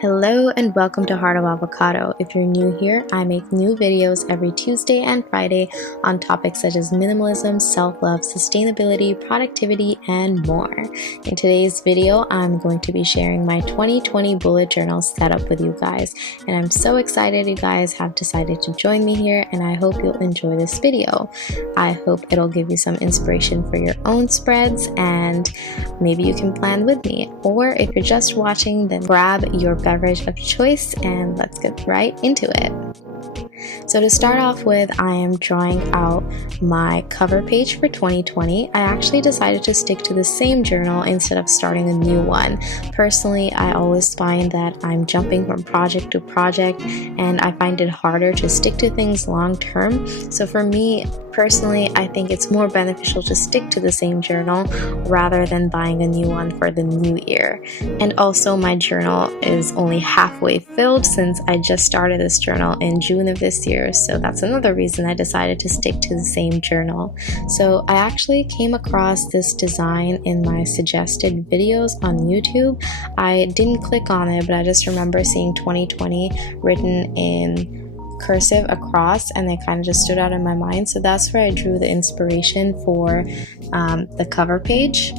Hello and welcome to Heart of Avocado. If you're new here, I make new videos every Tuesday and Friday on topics such as minimalism, self-love, sustainability, productivity, and more. In today's video, I'm going to be sharing my 2020 bullet journal setup with you guys. And I'm so excited you guys have decided to join me here, and I hope you'll enjoy this video. I hope it'll give you some inspiration for your own spreads, and maybe you can plan with me. Or if you're just watching, then grab your beverage of choice and let's get right into it. So to start off with, I am drawing out my cover page for 2020. I actually decided to stick to the same journal instead of starting a new one. Personally, I always find that I'm jumping from project to project and I find it harder to stick to things long term. So for me, personally, I think it's more beneficial to stick to the same journal rather than buying a new one for the new year. And also my journal is only halfway filled since I just started this journal in June of this year, so that's another reason I decided to stick to the same journal. So I actually came across this design in my suggested videos on YouTube. I didn't click on it, but I just remember seeing 2020 written in cursive across, and it kind of just stood out in my mind, so that's where I drew the inspiration for the cover page.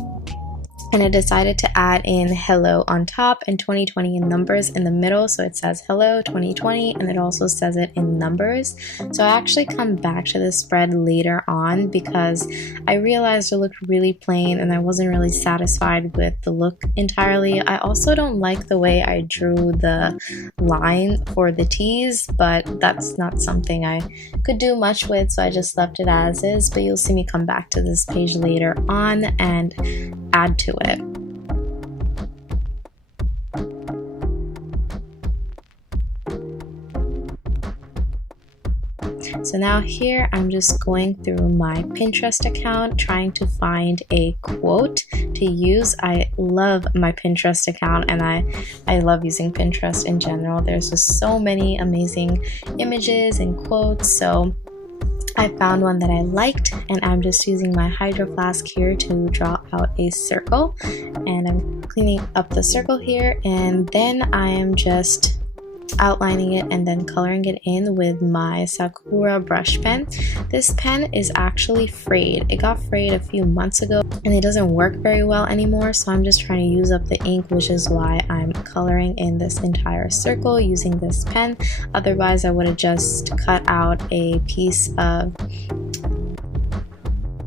And I decided to add in hello on top and 2020 in numbers in the middle, so it says hello 2020 and it also says it in numbers. So I actually come back to this spread later on because I realized it looked really plain and I wasn't really satisfied with the look entirely. I also don't like the way I drew the line for the T's, but that's not something I could do much with, so I just left it as is. But you'll see me come back to this page later on and add to it. So now here I'm just going through my Pinterest account trying to find a quote to use. I love my Pinterest account and I love using Pinterest in general. There's just so many amazing images and quotes, so I found one that I liked and I'm just using my Hydro Flask here to draw out a circle, and I'm cleaning up the circle here, and then I am just outlining it and then coloring it in with my Sakura brush pen. This pen is actually frayed. It got frayed a few months ago and it doesn't work very well anymore, so I'm just trying to use up the ink, which is why I'm coloring in this entire circle using this pen. Otherwise I would have just cut out a piece of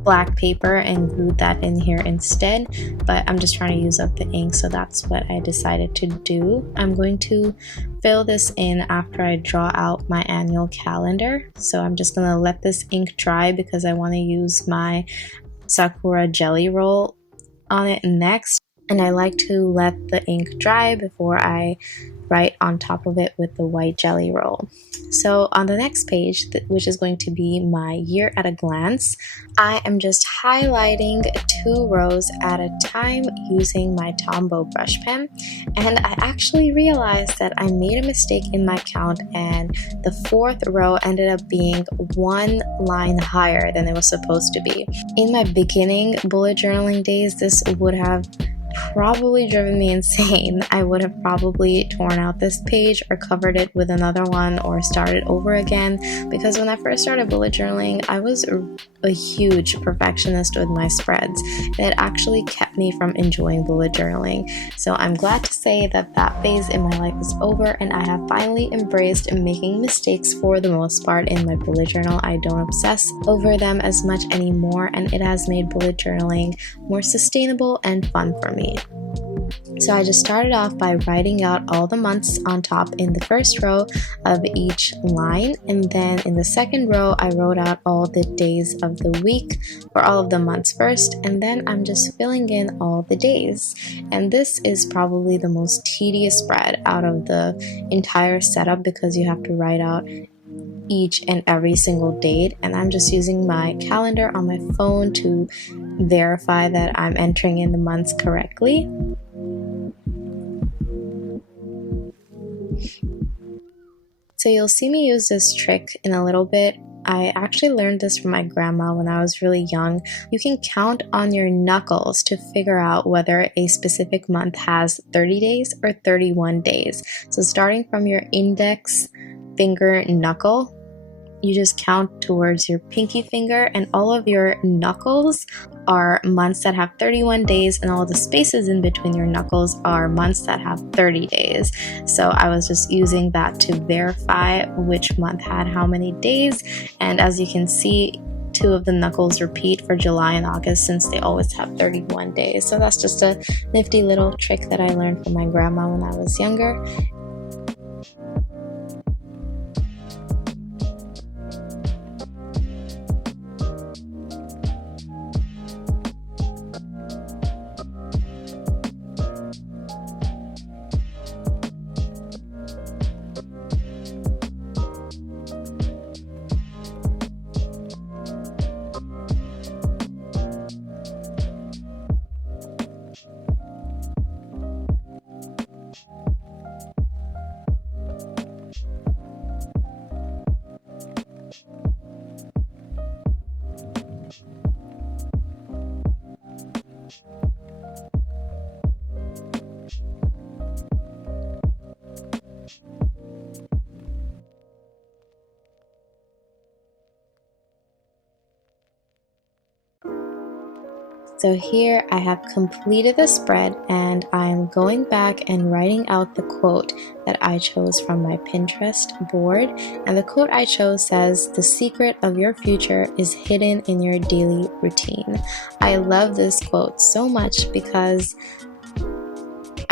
black paper and glued that in here instead, but I'm just trying to use up the ink, so that's what I decided to do. I'm going to fill this in after I draw out my annual calendar, so I'm just gonna let this ink dry because I want to use my Sakura jelly roll on it next, and I like to let the ink dry before I write on top of it with the white jelly roll. So on the next page, which is going to be my year at a glance, I am just highlighting 2 rows at a time using my Tombow brush pen, and I actually realized that I made a mistake in my count and the 4th row ended up being 1 line higher than it was supposed to be. In my beginning bullet journaling days, this would have probably driven me insane. I would have probably torn out this page or covered it with another one or started over again, because when I first started bullet journaling, I was a huge perfectionist with my spreads. It actually kept me from enjoying bullet journaling. So I'm glad to say that that phase in my life is over and I have finally embraced making mistakes for the most part in my bullet journal. I don't obsess over them as much anymore, and it has made bullet journaling more sustainable and fun for me. So I just started off by writing out all the months on top in the first row of each line, and then in the second row I wrote out all the days of the week for all of the months first, and then I'm just filling in all the days. And this is probably the most tedious spread out of the entire setup because you have to write out each and every single date, and I'm just using my calendar on my phone to verify that I'm entering in the months correctly. So you'll see me use this trick in a little bit. I actually learned this from my grandma when I was really young. You can count on your knuckles to figure out whether a specific month has 30 days or 31 days. So starting from your index finger knuckle, you just count towards your pinky finger, and all of your knuckles are months that have 31 days, and all the spaces in between your knuckles are months that have 30 days. So I was just using that to verify which month had how many days, and as you can see, 2 of the knuckles repeat for July and August since they always have 31 days. So that's just a nifty little trick that I learned from my grandma when I was younger. So here I have completed the spread, and I'm going back and writing out the quote that I chose from my Pinterest board. And the quote I chose says, "The secret of your future is hidden in your daily routine." I love this quote so much because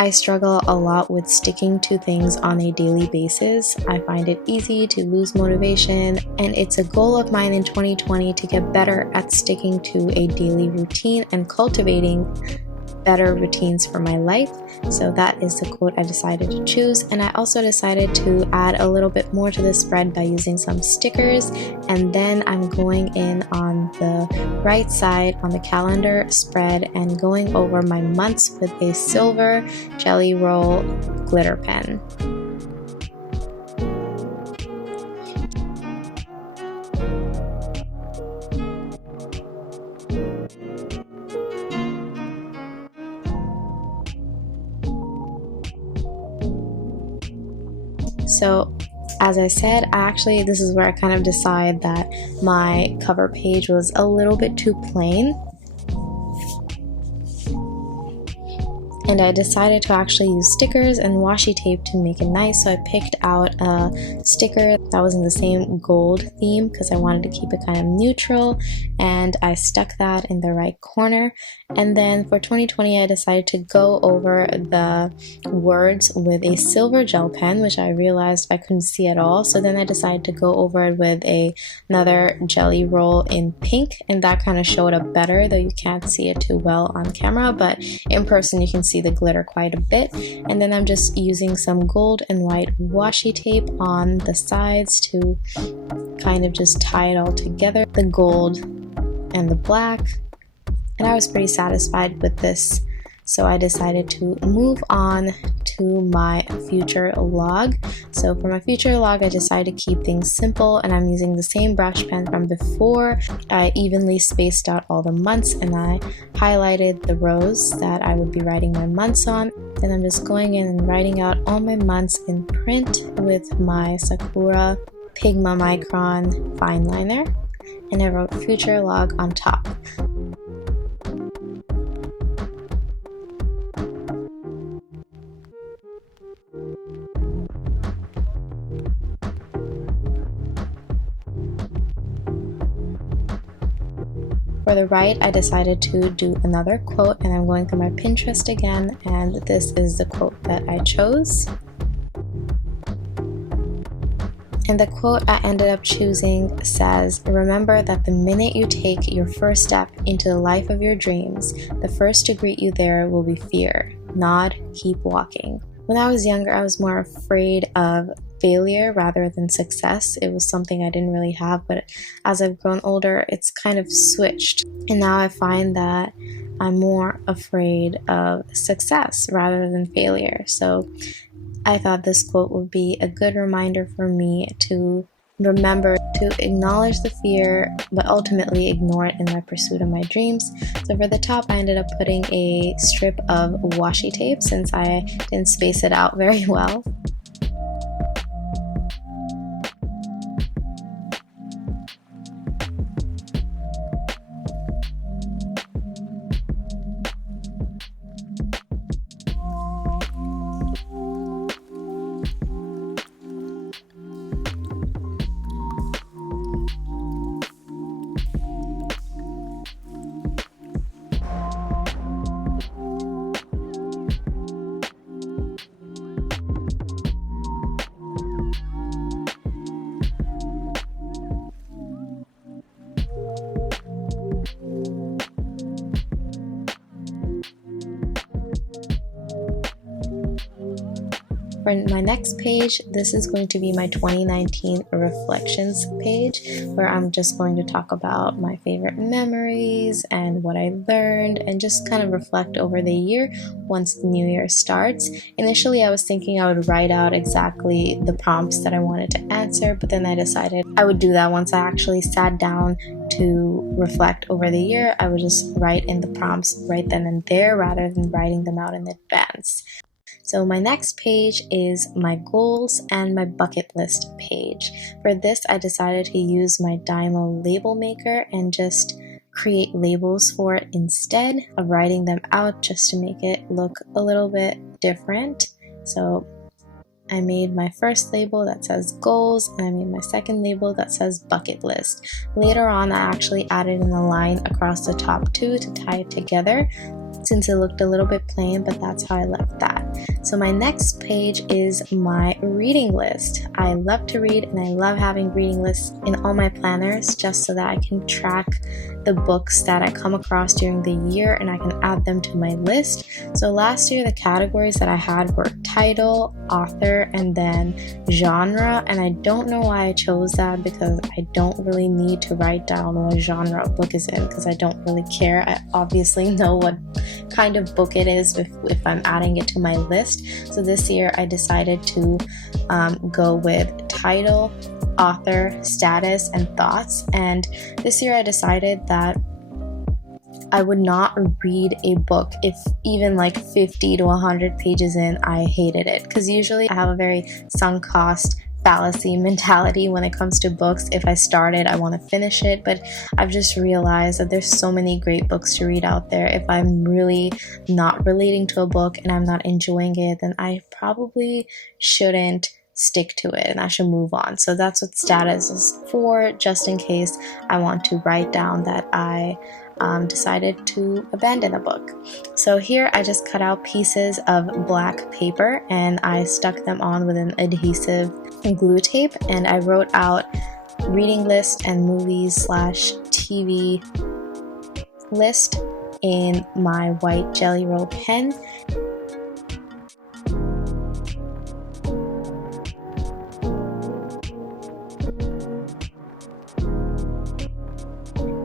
I struggle a lot with sticking to things on a daily basis. I find it easy to lose motivation, and it's a goal of mine in 2020 to get better at sticking to a daily routine and cultivating better routines for my life. So that is the quote I decided to choose, and I also decided to add a little bit more to the spread by using some stickers. And then I'm going in on the right side on the calendar spread and going over my months with a silver jelly roll glitter pen. So as I said, this is where I kind of decide that my cover page was a little bit too plain. And I decided to actually use stickers and washi tape to make it nice. So I picked out a sticker that was in the same gold theme because I wanted to keep it kind of neutral, and I stuck that in the right corner. And then for 2020, I decided to go over the words with a silver gel pen, which I realized I couldn't see at all. So then I decided to go over it with another jelly roll in pink, and that kind of showed up better, though you can't see it too well on camera, but in person you can see the glitter quite a bit. And then I'm just using some gold and white washi tape on the sides to kind of just tie it all together, the gold and the black. And I was pretty satisfied with this, so I decided to move on to my future log. So for my future log, I decided to keep things simple, and I'm using the same brush pen from before. I evenly spaced out all the months, and I highlighted the rows that I would be writing my months on. Then I'm just going in and writing out all my months in print with my Sakura Pigma Micron fine liner, and I wrote future log on top. For the right, I decided to do another quote, and I'm going through my Pinterest again, and this is the quote that I chose. And the quote I ended up choosing says, "Remember that the minute you take your first step into the life of your dreams, the first to greet you there will be fear. Nod, keep walking." When I was younger, I was more afraid of failure rather than success. It was something I didn't really have, but as I've grown older, it's kind of switched. And now I find that I'm more afraid of success rather than failure. So I thought this quote would be a good reminder for me to remember to acknowledge the fear, but ultimately ignore it in my pursuit of my dreams. So for the top, I ended up putting a strip of washi tape since I didn't space it out very well. For my next page, this is going to be my 2019 reflections page, where I'm just going to talk about my favorite memories and what I learned and just kind of reflect over the year once the new year starts. Initially, I was thinking I would write out exactly the prompts that I wanted to answer, but then I decided I would do that once I actually sat down to reflect over the year. I would just write in the prompts right then and there rather than writing them out in advance. So my next page is my goals and my bucket list page. For this, I decided to use my Dymo label maker and just create labels for it instead of writing them out, just to make it look a little bit different. So I made my first label that says goals, and I made my second label that says bucket list. Later on, I actually added in a line across the top two to tie it together, since it looked a little bit plain, but that's how I left that. So my next page is my reading list. I love to read, and I love having reading lists in all my planners just so that I can track the books that I come across during the year and I can add them to my list. So last year, the categories that I had were title, author, and then genre, and I don't know why I chose that because I don't really need to write down what genre a book is in because I don't really care. I obviously know what kind of book it is if I'm adding it to my list. So this year I decided to go with title, author, status, and thoughts. And this year I decided that I would not read a book if even like 50 to 100 pages in I hated it, because usually I have a very sunk cost fallacy mentality when it comes to books. If I start it, I want to finish it, but I've just realized that there's so many great books to read out there. If I'm really not relating to a book and I'm not enjoying it, then I probably shouldn't stick to it and I should move on. So that's what status is for, just in case I want to write down that I decided to abandon a book. So here I just cut out pieces of black paper and I stuck them on with an adhesive glue tape, and I wrote out reading list and movies/TV list in my white Jelly Roll pen.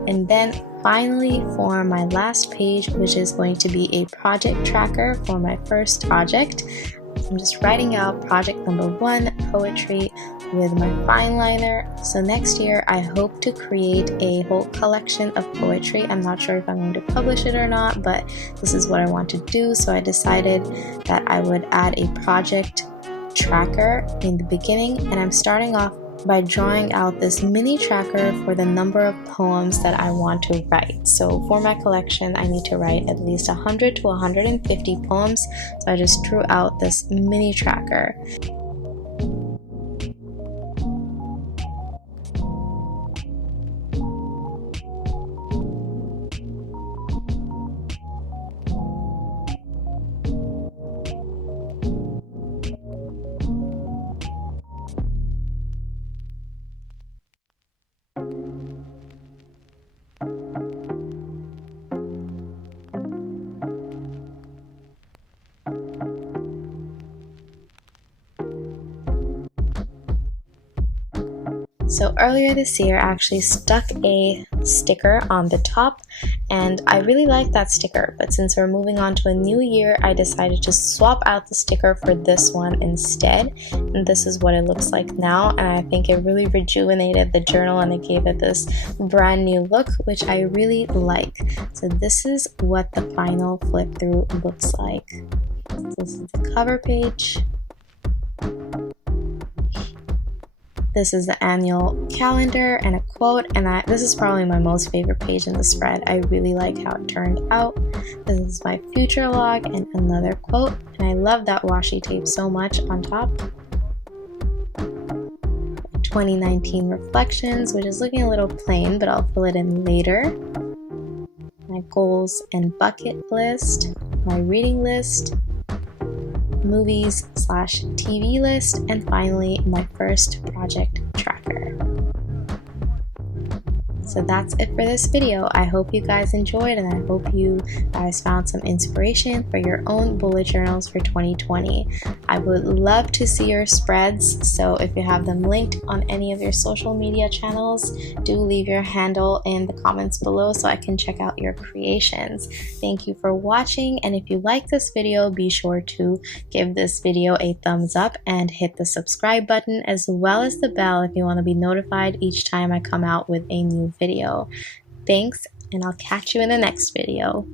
And then finally, for my last page, which is going to be a project tracker for my first project, I'm just writing out project number 1, poetry, with my fine liner. So next year, I hope to create a whole collection of poetry. I'm not sure if I'm going to publish it or not, but this is what I want to do. So I decided that I would add a project tracker in the beginning, and I'm starting off by drawing out this mini tracker for the number of poems that I want to write. So for my collection, I need to write at least 100 to 150 poems. So I just drew out this mini tracker. So earlier this year, I actually stuck a sticker on the top, and I really like that sticker, but since we're moving on to a new year, I decided to swap out the sticker for this one instead, and this is what it looks like now, and I think it really rejuvenated the journal and it gave it this brand new look, which I really like. So this is what the final flip through looks like. This is the cover page. This is the annual calendar and a quote, and this is probably my most favorite page in the spread. I really like how it turned out. This is my future log and another quote, and I love that washi tape so much on top. 2019 reflections, which is looking a little plain, but I'll fill it in later. My goals and bucket list, my reading list, movies/TV list, and finally my first project tracker. So that's it for this video. I hope you guys enjoyed, and I hope you guys found some inspiration for your own bullet journals for 2020. I would love to see your spreads, so if you have them linked on any of your social media channels, do leave your handle in the comments below so I can check out your creations. Thank you for watching, and if you like this video, be sure to give this video a thumbs up and hit the subscribe button as well as the bell if you want to be notified each time I come out with a new video. Thanks, and I'll catch you in the next video.